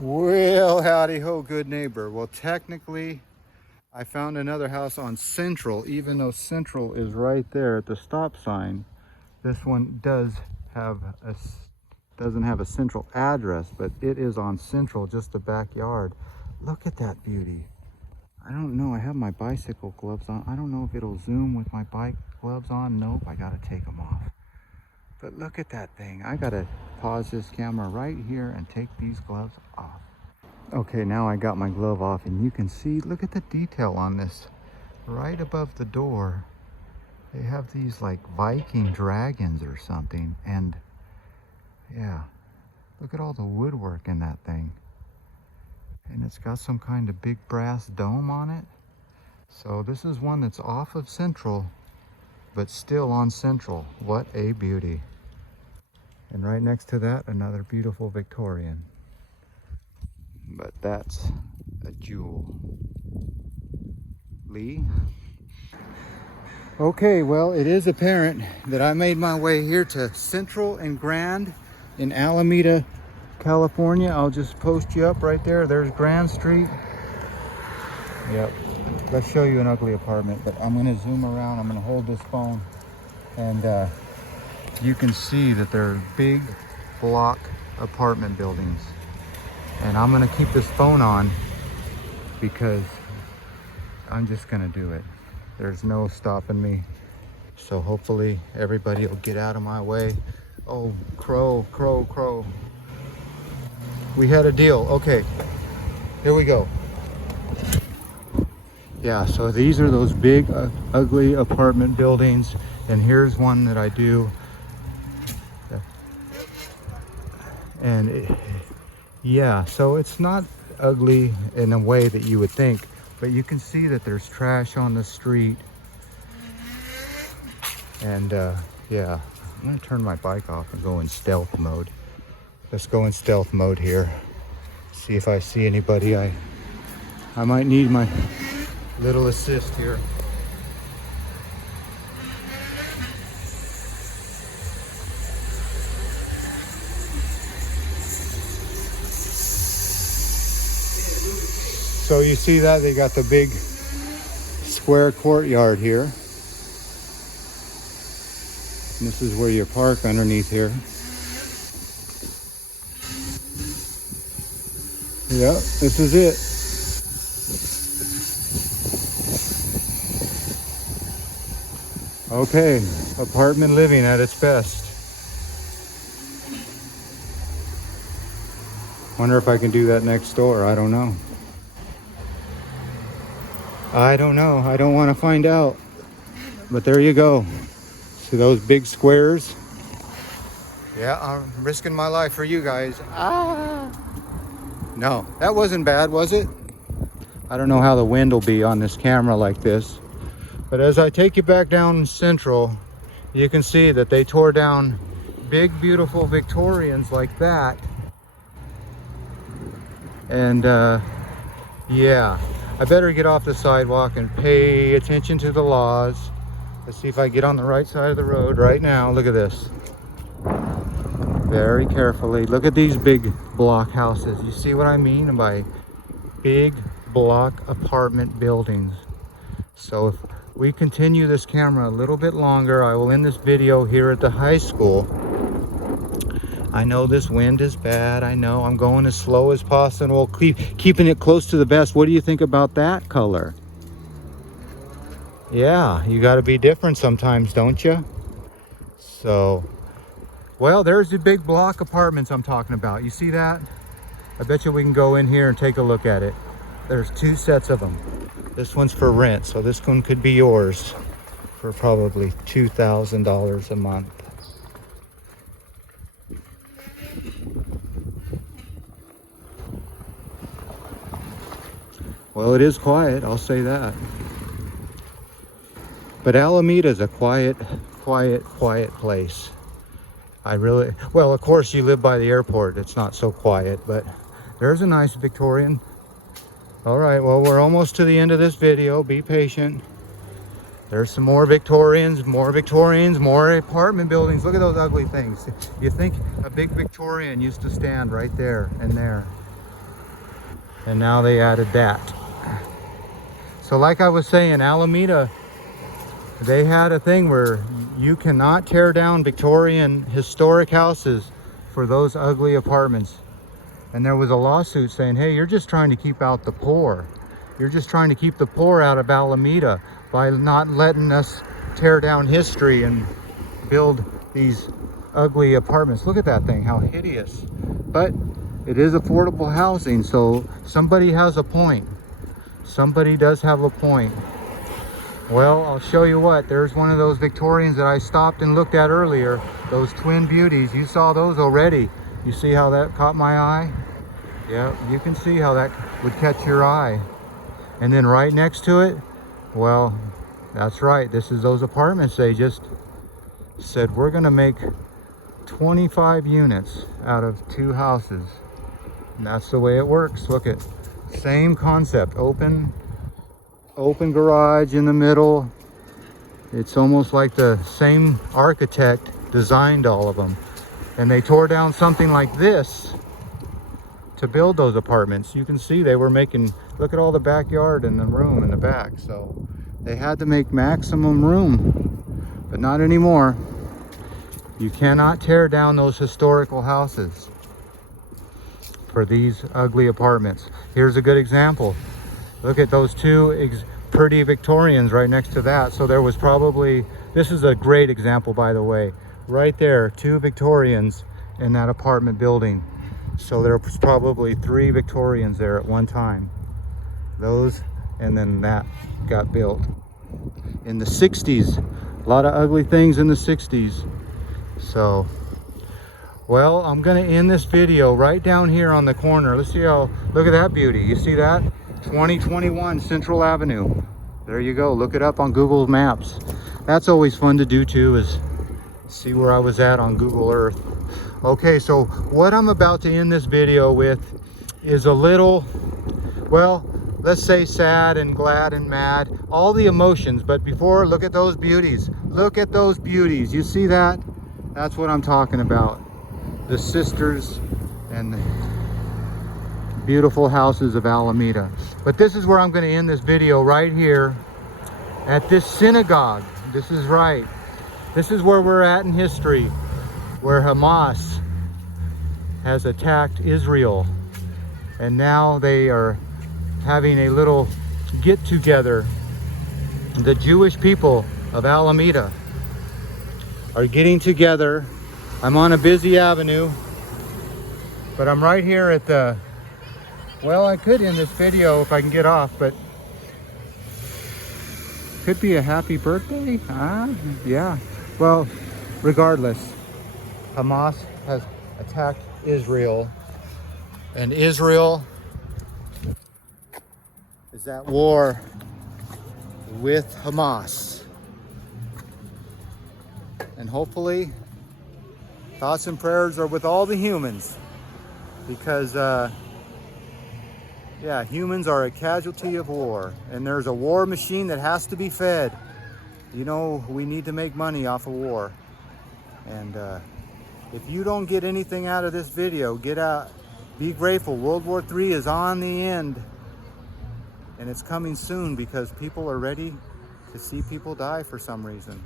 Well, howdy ho, good neighbor. Well, technically, I found another house on Central, even though Central is right there at the stop sign. This one doesn't have a Central address, but it is on Central, just the backyard. Look at that beauty. I don't know, I have my bicycle gloves on. I don't know if it'll zoom with my bike gloves on. Nope, I gotta take them off. But look at that thing. I gotta pause this camera right here and take these gloves off. Okay, now I got my glove off and you can see, look at the detail on this. Right above the door, they have these like Viking dragons or something. And yeah, look at all the woodwork in that thing. And it's got some kind of big brass dome on it. So this is one that's off of Central, but still on Central. What a beauty. And right next to that, another beautiful Victorian. But that's a jewel. Lee? Okay, well, it is apparent that I made my way here to Central and Grand in Alameda, California. I'll just post you up right there. There's Grand Street. Yep. Let's show you an ugly apartment, but I'm gonna zoom around. I'm gonna hold this phone and you can see that there are big block apartment buildings. And I'm gonna keep this phone on because I'm just gonna do it. There's no stopping me. So hopefully everybody will get out of my way. Oh, crow, crow, crow. We had a deal. Okay, here we go. Yeah, so these are those big, ugly apartment buildings. And here's one that I do. And yeah, so it's not ugly in a way that you would think, but you can see that there's trash on the street. And yeah, I'm gonna turn my bike off and go in stealth mode. Let's go in stealth mode here. See if I see anybody. I might need my little assist here. So you see that they got the big square courtyard here. And this is where you park underneath here. Yep, this is it. Okay, apartment living at its best. Wonder if I can do that next door. I don't know. I don't know. I don't want to find out. But there you go. See those big squares? Yeah, I'm risking my life for you guys. Ah! No, that wasn't bad, was it? I don't know how the wind will be on this camera like this. But as I take you back down Central, you can see that they tore down big, beautiful Victorians like that. And yeah, I better get off the sidewalk and pay attention to the laws. Let's see if I get on the right side of the road right now. Look at this. Very carefully. Look at these big block houses. You see what I mean by big block apartment buildings. So if we continue this camera a little bit longer, I will end this video here at the high school. I know this wind is bad. I know I'm going as slow as possible, keeping it close to the vest. What do you think about that color? Yeah, you got to be different sometimes, don't you? So, well, there's the big block apartments I'm talking about. You see that? I bet you we can go in here and take a look at it. There's 2 sets of them. This one's for rent, so this one could be yours for probably $2,000 a month. Well, it is quiet, I'll say that. But Alameda is a quiet place. Well, of course you live by the airport, it's not so quiet, but there's a nice Victorian. All right, well, we're almost to the end of this video. Be patient. There's some more Victorians, more apartment buildings. Look at those ugly things. You think a big Victorian used to stand right there and there. and now they added that. So like I was saying, Alameda, they had a thing where you cannot tear down Victorian historic houses for those ugly apartments. And there was a lawsuit saying, hey, you're just trying to keep out the poor. You're just trying to keep the poor out of Alameda by not letting us tear down history and build these ugly apartments. Look at that thing, how hideous. But it is affordable housing, so somebody has a point. Somebody does have a point. Well, I'll show you what. There's one of those Victorians that I stopped and looked at earlier. Those twin beauties. You saw those already. You see how that caught my eye? Yeah, you can see how that would catch your eye. And then right next to it, well, that's right. This is those apartments. They just said, we're going to make 25 units out of 2 houses. And that's the way it works. Look at, same concept. Open garage in the middle. It's almost like the same architect designed all of them. And they tore down something like this to build those apartments. You can see they were making, look at all the backyard and the room in the back. So they had to make maximum room, but not anymore. You cannot tear down those historical houses for these ugly apartments. Here's a good example. Look at those 2 pretty Victorians right next to that. So there was probably, this is a great example, by the way, right there, 2 Victorians in that apartment building. So there was probably 3 Victorians there at one time. Those, and then that got built in the 60s. A lot of ugly things in the 60s. So, well, I'm gonna end this video right down here on the corner. Let's see how, look at that beauty. You see that? 2021 Central Avenue. There you go. Look it up on Google Maps. That's always fun to do too, is see where I was at on Google Earth. Okay, so what I'm about to end this video with is a little, well, let's say sad and glad and mad, all the emotions. But before, look at those beauties. Look at those beauties. You see that? That's what I'm talking about. The sisters and the beautiful houses of Alameda. But this is where I'm going to end this video, right here at this synagogue. This is right. This is where we're at in history, where Hamas has attacked Israel. And now they are having a little get together. The Jewish people of Alameda are getting together. I'm on a busy avenue, but I'm right here at the, well, I could end this video if I can get off, but could be a happy birthday. Yeah. Well, regardless, Hamas has attacked Israel, and Israel is at war with Hamas. And hopefully, thoughts and prayers are with all the humans, because yeah, humans are a casualty of war, and there's a war machine that has to be fed. You know, we need to make money off of war. And if you don't get anything out of this video, get out, be grateful. World War III is on the end, and it's coming soon, because people are ready to see people die for some reason.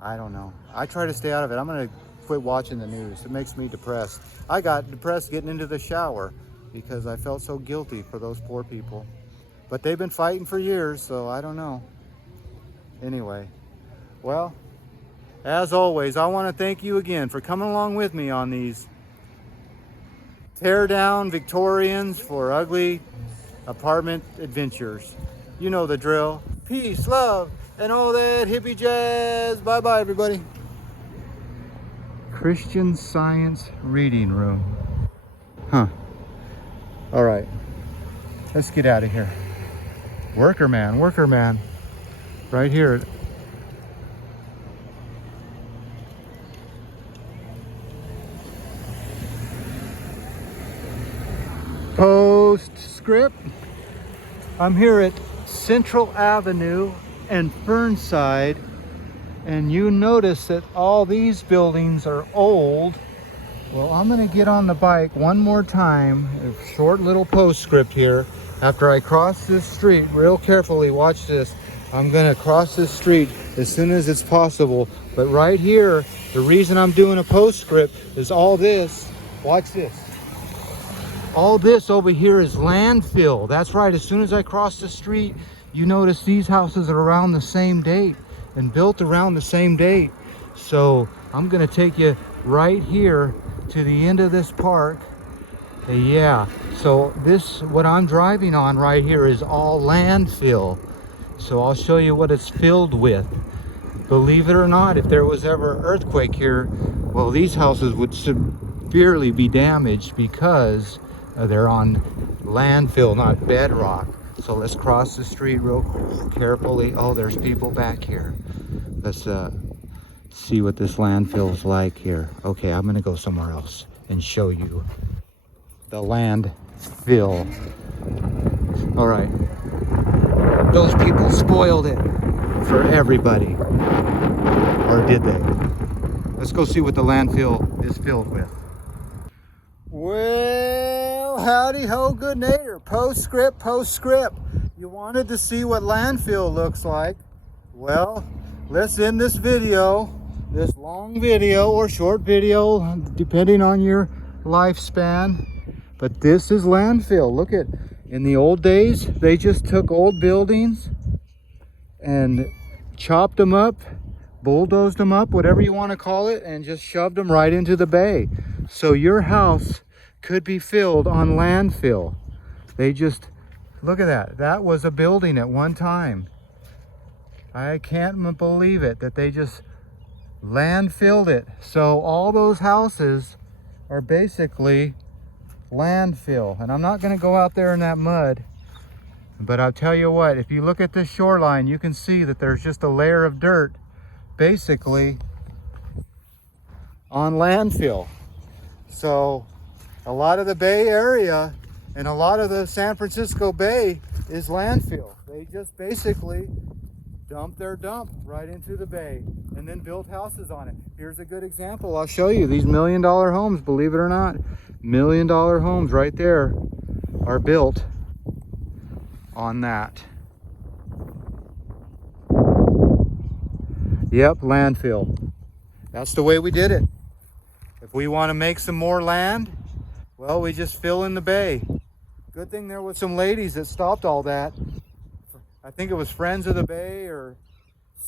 I don't know. I try to stay out of it. I'm gonna quit watching the news. It makes me depressed. I got depressed getting into the shower because I felt so guilty for those poor people. But they've been fighting for years, so I don't know. Anyway, well, as always, I want to thank you again for coming along with me on these tear down Victorians for ugly apartment adventures. You know the drill. Peace, love, and all that hippie jazz. Bye-bye, everybody. Christian Science Reading Room. Huh. All right. Let's get out of here. Worker man, worker man. Right here. Postscript. I'm here at Central Avenue and Fernside, and you notice that all these buildings are old Well, I'm gonna get on the bike one more time, a short little postscript here. After I cross this street, real carefully, watch this. I'm gonna cross this street as soon as it's possible. But right here, the reason I'm doing a postscript is all this, watch this. All this over here is landfill. That's right, as soon as I cross the street, you notice these houses are around the same date and built around the same date. So I'm gonna take you right here to the end of this park. Yeah, so this, what I'm driving on right here is all landfill. So I'll show you what it's filled with. Believe it or not, if there was ever an earthquake here, well, these houses would severely be damaged because they're on landfill, not bedrock. So let's cross the street real carefully. Oh, there's people back here. Let's see what this landfill is like here. Okay, I'm gonna go somewhere else and show you the landfill. All right, those people spoiled it for everybody, or did they? Let's go see what the landfill is filled with. Well, howdy ho, good neighbor. Postscript, postscript. You wanted to see what landfill looks like. Well, let's end this video, this long video or short video, depending on your lifespan. But this is landfill. Look at, in the old days, they just took old buildings and chopped them up, bulldozed them up, whatever you want to call it, and just shoved them right into the bay. So your house could be filled on landfill. They just, look at that. That was a building at one time. I can't believe it that they just landfilled it. So all those houses are basically landfill. And I'm not going to go out there in that mud, but I'll tell you what, if you look at this shoreline, you can see that there's just a layer of dirt basically on landfill. So a lot of the Bay Area and a lot of the San Francisco Bay is landfill. They just basically dump their dump right into the bay and then build houses on it. Here's a good example. I'll show you these $1 million homes, believe it or not. $1 million homes right there are built on that. Yep, landfill. That's the way we did it. If we want to make some more land, well, we just fill in the bay. Good thing there was some ladies that stopped all that. I think it was Friends of the Bay or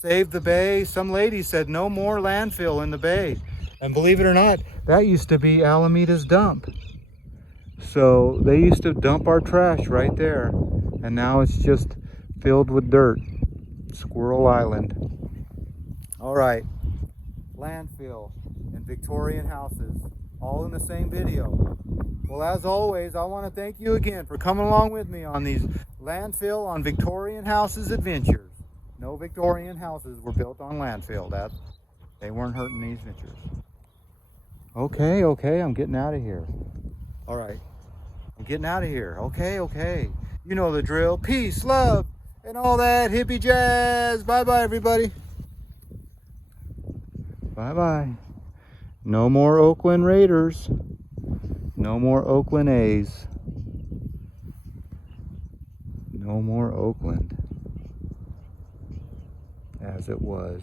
Save the Bay. Some ladies said no more landfill in the bay. And believe it or not, that used to be Alameda's dump. So they used to dump our trash right there. And now it's just filled with dirt. Squirrel Island. All right, landfill and Victorian houses, all in the same video. Well, as always, I want to thank you again for coming along with me on these landfill on Victorian houses adventures. No Victorian houses were built on landfill. They weren't hurting these ventures. Okay, I'm getting out of here. All right, I'm getting out of here. Okay. You know the drill. Peace, love, and all that hippie jazz. Bye-bye, everybody. Bye-bye. No more Oakland Raiders. No more Oakland A's. No more Oakland as it was.